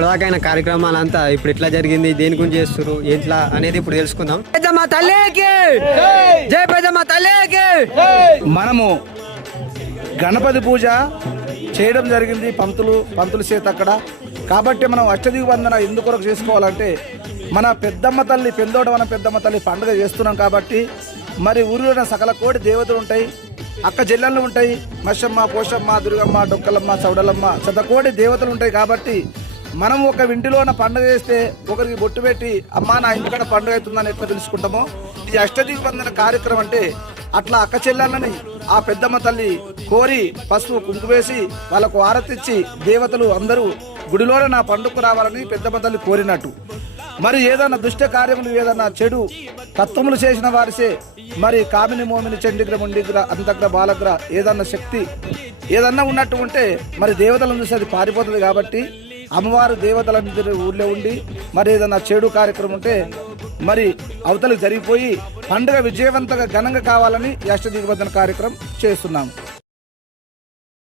ఇప్పటిదాకా అయిన కార్యక్రమాలంతా ఇప్పుడు ఎట్లా జరిగింది, దేని గురించి చేస్తారు, ఎట్లా అనేది ఇప్పుడు తెలుసుకుందాం. పెద్దమ్మ తల్లికి జై, పెద్దమ్మ తల్లికి. మనము గణపతి పూజ చేయడం జరిగింది పంతులు చేత అక్కడ. కాబట్టి మనం అష్టదిగ్బంధన ఎందుకొరకు చేసుకోవాలంటే మన పెద్దమ్మ తల్లి పెందోటవన పెద్దమ్మ తల్లి పండుగ చేస్తున్నాం కాబట్టి మరి ఊరిలో సకల కోటి దేవతలు ఉంటాయి, అక్క జిల్లలు ఉంటాయి, మషమ్మ, పోషమ్మ, దుర్గమ్మ, డొక్కలమ్మ, చౌడలమ్మ, శతకోటి దేవతలు ఉంటాయి. కాబట్టి మనం ఒక ఇంటిలోన పండుగ చేస్తే ఒకరికి బొట్టు పెట్టి అమ్మా నా ఇంటికాడ పండుగ అవుతుందని ఎట్లా తెలుసుకుంటామో ఈ అష్టదిగ్బంధన కార్యక్రమం అంటే అట్లా అక్క చెల్లెళ్ళని ఆ పెద్దమ్మ తల్లి కోరి పసుపు కుంకుమేసి వాళ్ళకు ఆరతిచ్చి దేవతలు అందరూ గుడిలోనే నా పండుగకు రావాలని పెద్దమ్మ తల్లి కోరినట్టు. మరి ఏదన్నా దుష్ట కార్యములు ఏదన్నా చెడు తత్వములు చేసిన వారిసే మరి కామిని మోమిని చండిగ్ర ముండిగ్ర అంతగ్ర బాలగ్ర ఏదన్నా శక్తి ఏదన్నా ఉన్నట్టు ఉంటే మరి దేవతలను చూసి అది పారిపోతుంది. కాబట్టి అమ్మవారు దేవతలందరూ ఊళ్ళో ఉండి మరి ఏదన్నా చెడు కార్యక్రమం ఉంటే మరి అవతలకు జరిగిపోయి పండుగ విజయవంతంగా ఘనంగా కావాలని ఈ అష్టదిగ్బంధన కార్యక్రమం చేస్తున్నాము.